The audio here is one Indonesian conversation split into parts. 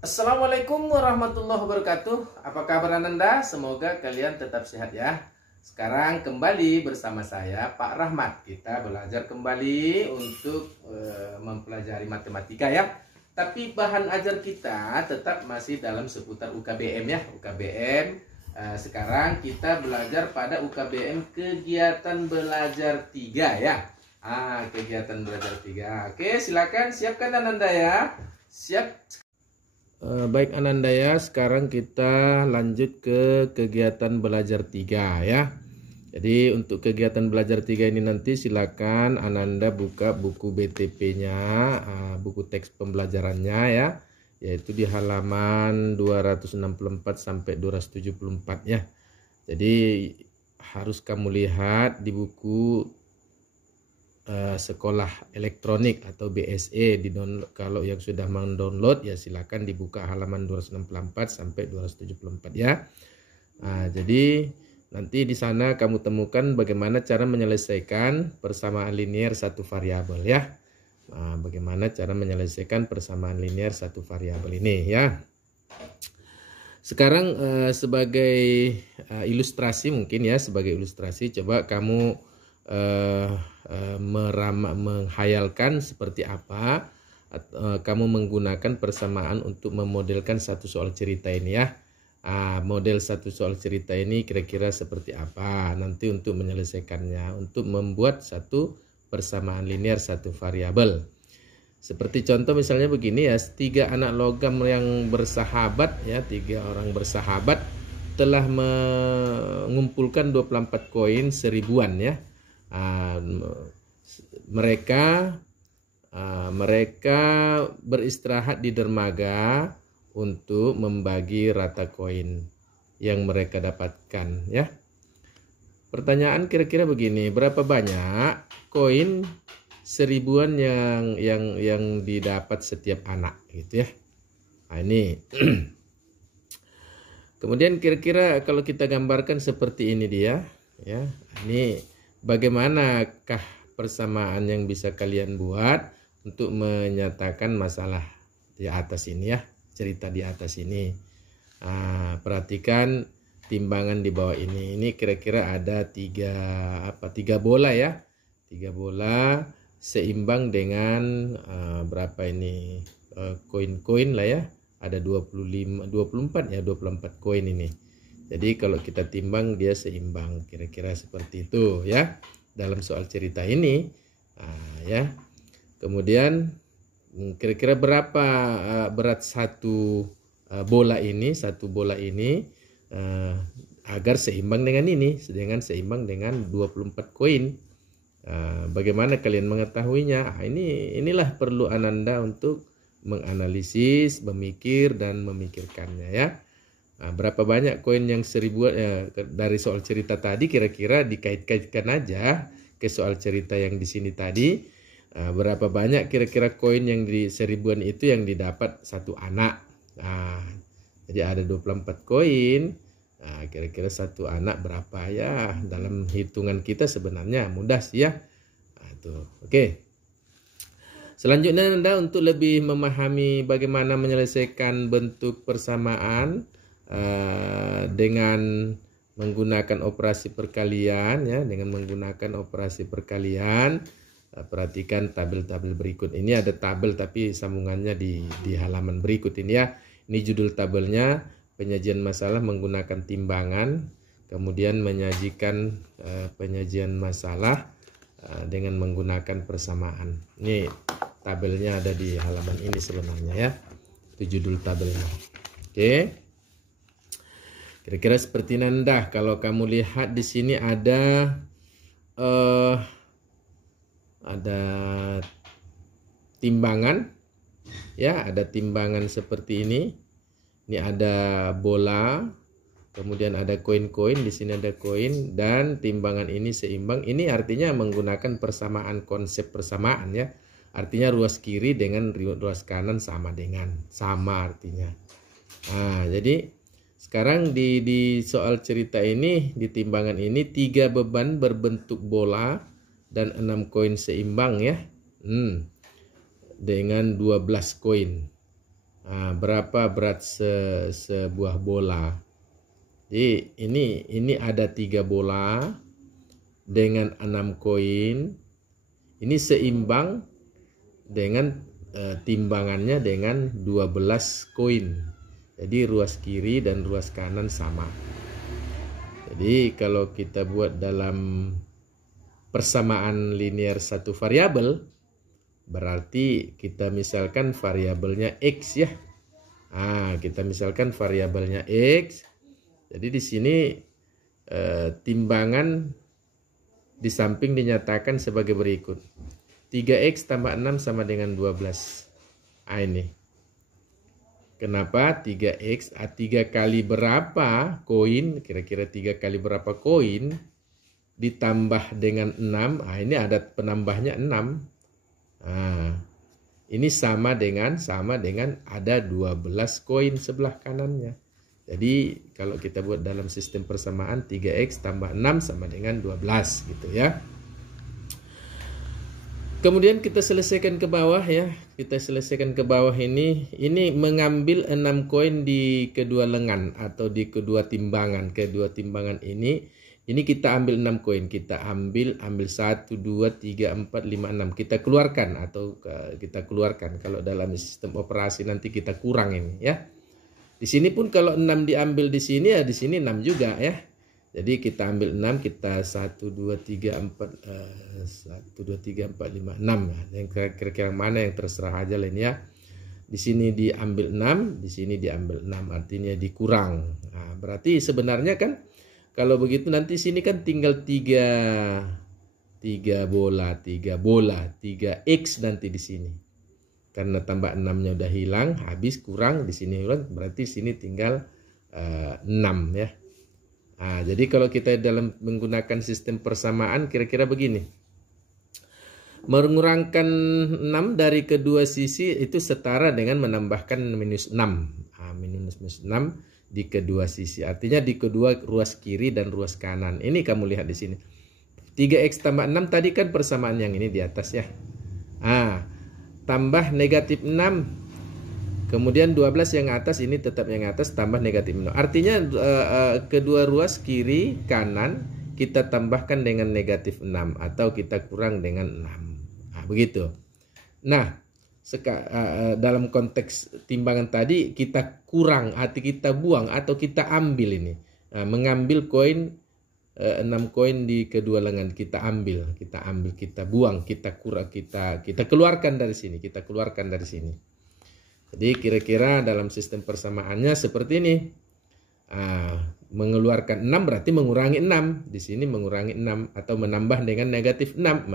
Assalamualaikum warahmatullahi wabarakatuh. Apa kabar Ananda? Semoga kalian tetap sehat ya. Sekarang kembali bersama saya Pak Rahmat. Kita belajar kembali untuk mempelajari matematika ya. Tapi bahan ajar kita tetap masih dalam seputar UKBM ya. UKBM. Sekarang kita belajar pada UKBM kegiatan belajar 3 ya. Kegiatan belajar 3. Oke, silakan siapkan Ananda ya. Siap. Baik Ananda ya, sekarang kita lanjut ke kegiatan belajar 3 ya. Jadi untuk kegiatan belajar 3 ini nanti silakan Ananda buka buku BTP-nya, buku teks pembelajarannya ya, yaitu di halaman 264 sampai 274 ya. Jadi harus kamu lihat di buku sekolah elektronik atau BSE di download. Kalau yang sudah mendownload ya silakan dibuka halaman 264 sampai 274 ya. Jadi nanti di sana kamu temukan bagaimana cara menyelesaikan persamaan linear satu variabel ya. Bagaimana cara menyelesaikan persamaan linear satu variabel ini ya. Sekarang sebagai ilustrasi mungkin ya, sebagai ilustrasi coba kamu menghayalkan seperti apa kamu menggunakan persamaan untuk memodelkan satu soal cerita ini ya. Model satu soal cerita ini kira-kira seperti apa nanti untuk menyelesaikannya, untuk membuat satu persamaan linear satu variabel. Seperti contoh misalnya begini ya, 3 anak logam yang bersahabat ya, 3 orang bersahabat telah mengumpulkan 24 koin seribuan ya. Mereka beristirahat di dermaga untuk membagi rata koin yang mereka dapatkan ya. Pertanyaan kira-kira begini, berapa banyak koin seribuan yang didapat setiap anak gitu ya. Ini kemudian kira-kira kalau kita gambarkan seperti ini dia ya. Ini bagaimanakah persamaan yang bisa kalian buat untuk menyatakan masalah di atas ini ya, cerita di atas ini. Perhatikan timbangan di bawah ini. Ini kira-kira ada 3 bola ya. 3 bola seimbang dengan berapa ini koin-koin lah ya. Ada 24 koin ini. Jadi kalau kita timbang dia seimbang, kira-kira seperti itu ya dalam soal cerita ini ya. Kemudian kira-kira berapa berat satu bola ini agar seimbang dengan ini, seimbang dengan 24 koin. Bagaimana kalian mengetahuinya? Inilah perlu Ananda untuk menganalisis, memikir dan memikirkannya ya. Berapa banyak koin yang seribuan dari soal cerita tadi, kira-kira dikait-kaitkan aja ke soal cerita yang di sini tadi. Berapa banyak kira-kira koin yang di seribuan itu yang didapat satu anak. Jadi ada 24 koin. Kira-kira satu anak berapa ya? Dalam hitungan kita sebenarnya mudah sih ya. Oke. Selanjutnya Anda untuk lebih memahami bagaimana menyelesaikan bentuk persamaan dengan menggunakan operasi perkalian ya, perhatikan tabel-tabel berikut. Ini ada tabel tapi sambungannya di halaman berikut ini ya. Ini judul tabelnya, penyajian masalah menggunakan timbangan, kemudian menyajikan penyajian masalah dengan menggunakan persamaan. Ini tabelnya ada di halaman ini sebenarnya ya. Itu judul tabelnya. Oke. Kira-kira seperti Nanda. Kalau kamu lihat di sini ada timbangan ya, ada timbangan seperti ini. Ini ada bola, kemudian ada koin-koin, di sini ada koin dan timbangan ini seimbang. Ini artinya menggunakan persamaan, konsep persamaan ya. Artinya ruas kiri dengan ruas kanan sama artinya. Jadi sekarang di soal cerita ini, di timbangan ini 3 beban berbentuk bola dan 6 koin seimbang ya. Dengan 12 koin. berapa berat sebuah bola. Jadi ini ada 3 bola dengan 6 koin. Ini seimbang dengan timbangannya dengan 12 koin. Jadi ruas kiri dan ruas kanan sama. Jadi kalau kita buat dalam persamaan linear satu variabel, berarti kita misalkan variabelnya X ya. Kita misalkan variabelnya X. Jadi di sini timbangan di samping dinyatakan sebagai berikut. 3X tambah 6 sama dengan 12. Ini. Kenapa 3X? 3 kali berapa koin? Kira-kira 3 kali berapa koin? Ditambah dengan 6. Ini ada penambahnya 6. Ini sama dengan ada 12 koin sebelah kanannya. Jadi kalau kita buat dalam sistem persamaan 3X tambah 6 sama dengan 12 gitu ya. Kemudian kita selesaikan ke bawah ya. Kita selesaikan ke bawah ini mengambil 6 koin di kedua lengan atau di kedua timbangan. Kedua timbangan ini kita ambil 6 koin. Kita ambil 1, 2, 3, 4, 5, 6. Kita keluarkan atau kita keluarkan. Kalau dalam sistem operasi nanti kita kurang ini ya. Di sini pun kalau 6 diambil di sini ya di sini 6 juga ya. Jadi kita ambil 6, kita 1, 2, 3, 4, 1, 2, 3, 4, 5, 6 ya. Yang kira-kira mana yang terserah aja lain ya. Di sini diambil 6, di sini diambil 6, artinya dikurang. Berarti sebenarnya kan kalau begitu nanti sini kan tinggal 3 bola, 3X nanti di sini. Karena tambah 6-nya udah hilang, habis kurang di sini hilang, berarti sini tinggal 6 ya. Jadi kalau kita dalam menggunakan sistem persamaan kira-kira begini. Mengurangkan 6 dari kedua sisi itu setara dengan menambahkan minus 6. Minus 6 di kedua sisi. Artinya di kedua ruas kiri dan ruas kanan. Ini kamu lihat di sini. 3X tambah 6 tadi kan persamaan yang ini di atas ya. Tambah negatif 6. Kemudian 12 yang atas ini tetap yang atas tambah negatif 6. Artinya kedua ruas kiri kanan kita tambahkan dengan negatif 6 atau kita kurang dengan 6. Begitu. Nah, dalam konteks timbangan tadi kita kurang atau kita buang atau kita ambil ini. Mengambil koin 6 koin di kedua lengan kita ambil, kita buang, kita kurang, kita keluarkan dari sini, Jadi kira-kira dalam sistem persamaannya seperti ini. Mengeluarkan 6 berarti mengurangi 6. Di sini mengurangi 6 atau menambah dengan negatif 6,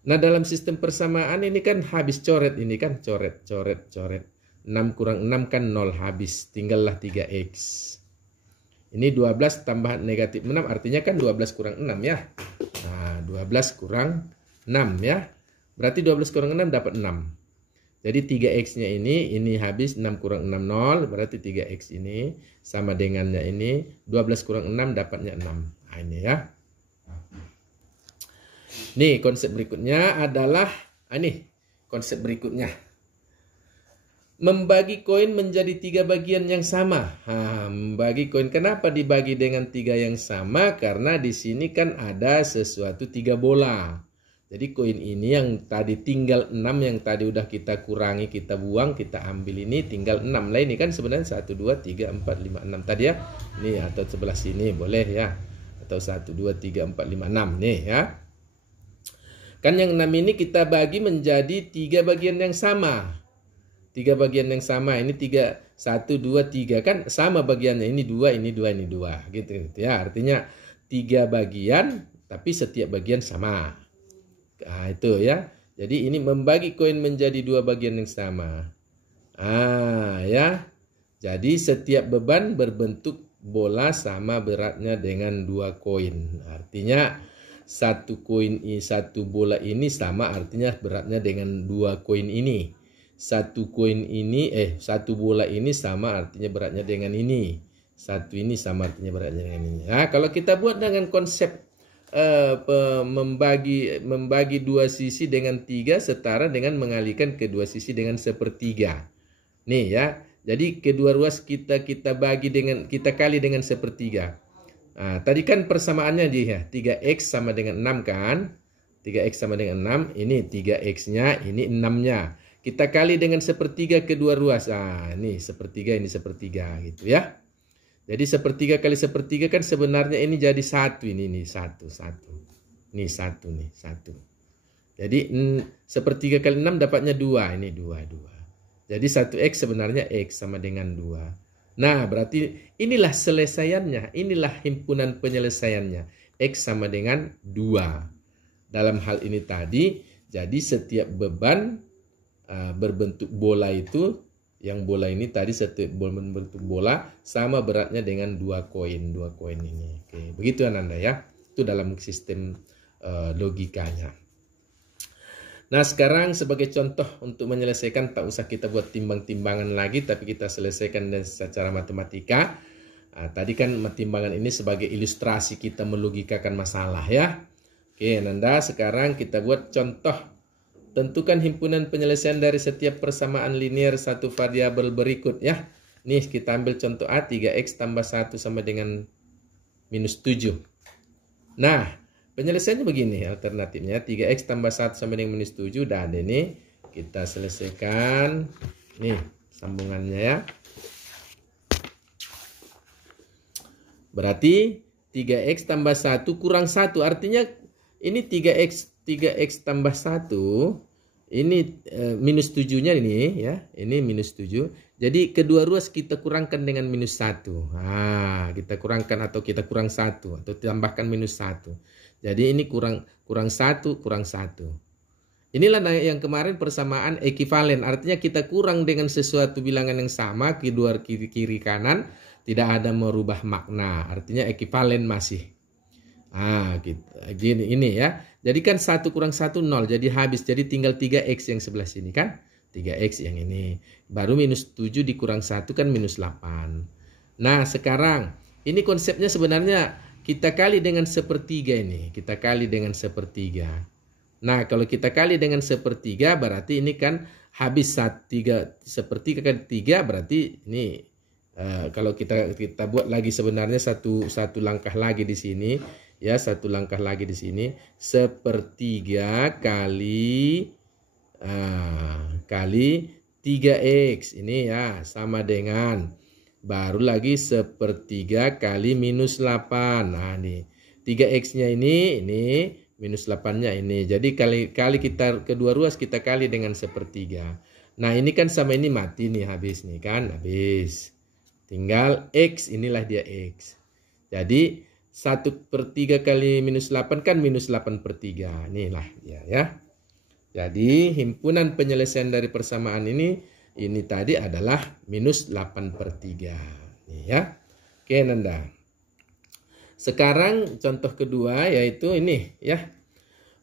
Nah, dalam sistem persamaan ini kan habis coret ini kan coret. 6 kurang 6 kan 0 habis, tinggallah 3X. Ini 12 tambah negatif 6 artinya kan 12 kurang 6 ya. 12 kurang 6 ya. Berarti 12 kurang 6 dapat 6. Jadi 3X-nya ini habis 6 kurang 6 0, berarti 3X ini sama dengannya ini 12 kurang 6 dapatnya 6. Ini ya. Nih konsep berikutnya adalah konsep berikutnya. Membagi koin menjadi 3 bagian yang sama. Membagi koin kenapa dibagi dengan 3 yang sama? Karena di sini kan ada sesuatu 3 bola. Jadi koin ini yang tadi tinggal 6 yang tadi udah kita kurangi, kita buang, kita ambil ini tinggal 6. Lah ini kan sebenarnya 1, 2, 3, 4, 5, 6 tadi ya. Nih atau sebelah sini boleh ya. Atau 1, 2, 3, 4, 5, 6 nih ya. Kan yang 6 ini kita bagi menjadi 3 bagian yang sama. 3 bagian yang sama. Ini 3, 1, 2, 3 kan sama bagiannya. Ini 2, ini 2, ini 2 gitu ya. Artinya 3 bagian tapi setiap bagian sama. Itu ya. Jadi ini membagi koin menjadi 2 bagian yang sama. Ya. Jadi setiap beban berbentuk bola sama beratnya dengan 2 koin. Artinya satu bola ini sama artinya beratnya dengan 2 koin ini. Satu bola ini sama artinya beratnya dengan ini. Satu ini sama artinya beratnya dengan ini. Nah, kalau kita buat dengan konsep membagi dua sisi dengan 3 setara dengan mengalihkan kedua sisi dengan 1/3. Nih ya. Jadi kedua ruas kita kali dengan 1/3. Nah, tadi kan persamaannya dia 3x sama dengan 6 kan? 3x sama dengan 6, ini 3x-nya, ini 6-nya. Kita kali dengan 1/3 kedua ruas. Ini 1/3, ini 1/3 gitu ya. Jadi 1/3 kali 1/3 kan sebenarnya ini jadi 1 ini 1. Ini 1 nih, 1. Jadi 1/3 kali 6 dapatnya 2, ini 2. Jadi 1x sebenarnya x sama dengan 2. Nah, berarti inilah selesaiannya, inilah himpunan penyelesaiannya. X sama dengan 2. Dalam hal ini tadi, jadi setiap beban berbentuk bola itu, yang bola ini tadi setiap berbentuk bola sama beratnya dengan 2 koin ini. Oke, begitu Ananda ya. Itu dalam sistem logikanya. Nah, sekarang sebagai contoh untuk menyelesaikan, tak usah kita buat timbang-timbangan lagi, tapi kita selesaikan secara matematika. Tadi kan timbangan ini sebagai ilustrasi kita melogikakan masalah ya. Oke, Ananda, sekarang kita buat contoh. Tentukan himpunan penyelesaian dari setiap persamaan linear satu variabel berikut ya. Nih kita ambil contoh A, 3x tambah 1 sama dengan -7. Nah, penyelesaiannya begini alternatifnya. 3x tambah 1 sama dengan -7. Dan ini kita selesaikan. Nih sambungannya ya. Berarti 3x tambah 1 kurang 1. Artinya ini 3x tambah 1, ini -7-nya ini ya, ini -7. Jadi kedua ruas kita kurangkan dengan -1. Kita kurangkan atau kita kurang 1 atau tambahkan -1. Jadi ini kurang 1 kurang 1. Inilah yang kemarin persamaan ekivalen, artinya kita kurang dengan sesuatu bilangan yang sama, kedua kiri kanan tidak ada merubah makna, artinya ekivalen masih. Gitu. Gini ini ya. Jadi kan 1 kurang 1 0. Jadi habis. Jadi tinggal 3x yang sebelah sini kan. 3x yang ini. Baru -7 dikurang 1 kan -8. Nah, sekarang ini konsepnya sebenarnya kita kali dengan 1/3 ini. Kita kali dengan 1/3. Nah, kalau kita kali dengan 1/3 berarti ini kan habis 1/3 kali 3 berarti ini kalau kita buat lagi sebenarnya satu langkah lagi di sini. Ya, satu langkah lagi di sini 1/3 kali 3x ini ya sama dengan baru lagi 1/3 kali -8. Nah, nih 3x-nya ini -8-nya ini. Jadi kali kita kedua ruas kita kali dengan 1/3. Nah, ini kan sama ini mati nih, habis nih kan, habis. Tinggal x, inilah dia x. Jadi 1/3 kali -8 kan -8/3. Inilah ya. Jadi himpunan penyelesaian dari persamaan ini tadi adalah -8/3. Nih ya. Oke, Nanda. Sekarang contoh kedua yaitu ini ya.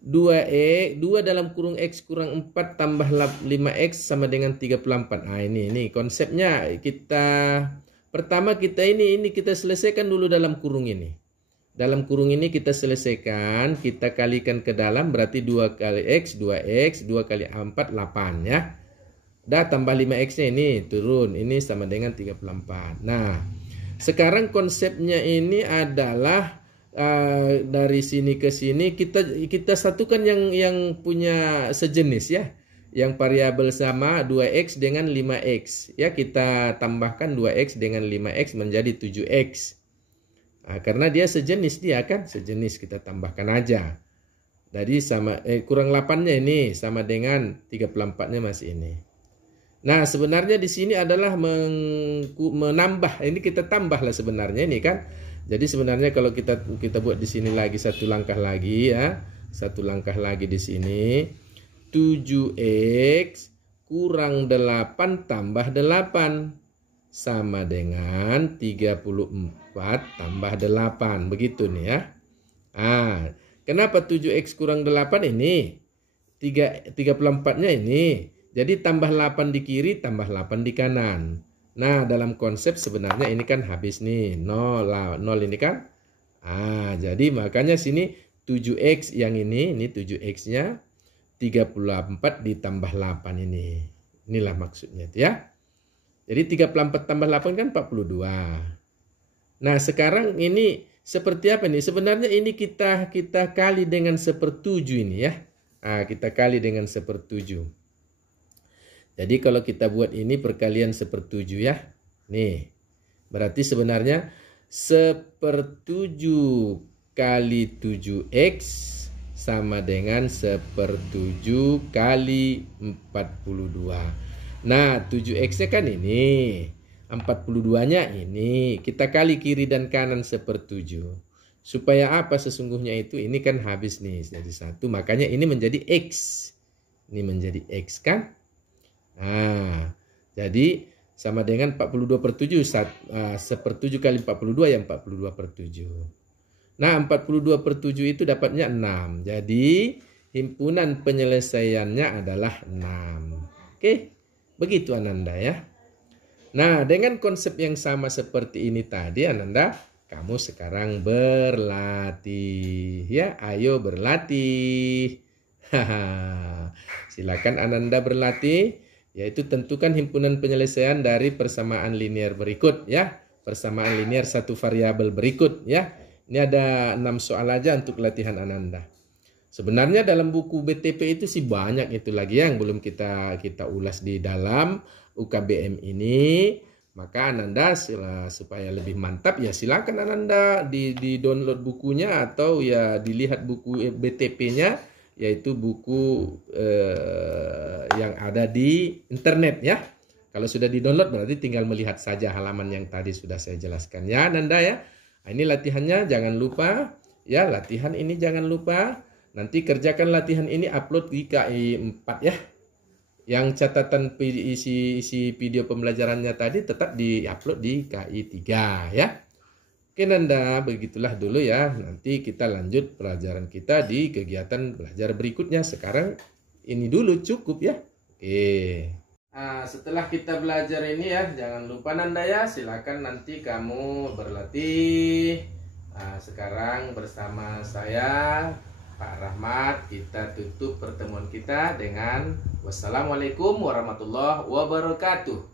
2 dalam kurung x kurang 4 tambah 5x sama dengan 34. Ini konsepnya pertama kita kita selesaikan dulu dalam kurung ini. Dalam kurung ini kita selesaikan, kita kalikan ke dalam berarti 2 kali x, 2x, 2 kali 4, 8 ya. Dah tambah 5x-nya ini turun, ini sama dengan 34. Nah, sekarang konsepnya ini adalah dari sini ke sini kita satukan yang punya sejenis ya. Yang variabel sama 2x dengan 5x. Ya, kita tambahkan 2x dengan 5x menjadi 7x. Karena dia sejenis sejenis kita tambahkan aja. Jadi sama kurang 8-nya ini sama dengan 34-nya masih ini. Nah, sebenarnya di sini adalah menambah. Ini kita tambahlah sebenarnya ini kan. Jadi sebenarnya kalau kita buat di sini lagi satu langkah lagi ya. Satu langkah lagi di sini. 7x kurang 8 tambah 8 sama dengan 34 tambah 8. Begitu nih ya. Kenapa 7x kurang 8 ini? 34-nya ini. Jadi tambah 8 di kiri, tambah 8 di kanan. Nah, dalam konsep sebenarnya ini kan habis nih. 0 ini kan. Jadi makanya sini 7X yang ini 7X-nya 34 ditambah 8 ini. Inilah maksudnya itu ya. Jadi 34 tambah 8 kan 42. Nah, sekarang ini seperti apa nih? Sebenarnya ini kita kali dengan 1/7 ini ya. Nah, kita kali dengan 1/7. Jadi kalau kita buat ini perkalian 1/7 ya. Nih. Berarti sebenarnya 1/7 kali 7X sama dengan 1/7 kali 42. Nah, 7X-nya kan ini. 42-nya ini. Kita kali kiri dan kanan 1/7. Supaya apa sesungguhnya itu? Ini kan habis nih. Jadi 1. Makanya ini menjadi X. Ini menjadi X kan? Nah, jadi sama dengan 42/7. 1/7 kali 42 yang 42/7. Nah, 42/7 itu dapatnya 6. Jadi, himpunan penyelesaiannya adalah 6. Oke, begitu Ananda ya. Nah, dengan konsep yang sama seperti ini tadi Ananda, kamu sekarang berlatih. Ya, ayo berlatih. Silakan Ananda berlatih. Yaitu tentukan himpunan penyelesaian dari persamaan linear berikut ya. Persamaan linear satu variabel berikut ya. Ini ada 6 soal aja untuk latihan Ananda. Sebenarnya dalam buku BTP itu sih banyak itu lagi yang belum kita ulas di dalam UKBM ini. Maka Ananda supaya lebih mantap ya silakan Ananda di download bukunya atau ya dilihat buku BTP-nya, yaitu buku yang ada di internet ya. Kalau sudah di download berarti tinggal melihat saja halaman yang tadi sudah saya jelaskan ya Ananda ya. Nah, ini latihannya jangan lupa ya, latihan ini jangan lupa. Nanti kerjakan latihan ini, upload di KI 4 ya. Yang catatan isi video pembelajarannya tadi tetap di-upload di KI 3 ya. Oke Nanda, begitulah dulu ya. Nanti kita lanjut pelajaran kita di kegiatan belajar berikutnya. Sekarang ini dulu cukup ya. Oke. Nah, setelah kita belajar ini ya, jangan lupa Nanda ya, silakan nanti kamu berlatih. Nah, sekarang bersama saya Pak Rahmat, kita tutup pertemuan kita dengan wassalamualaikum warahmatullahi wabarakatuh.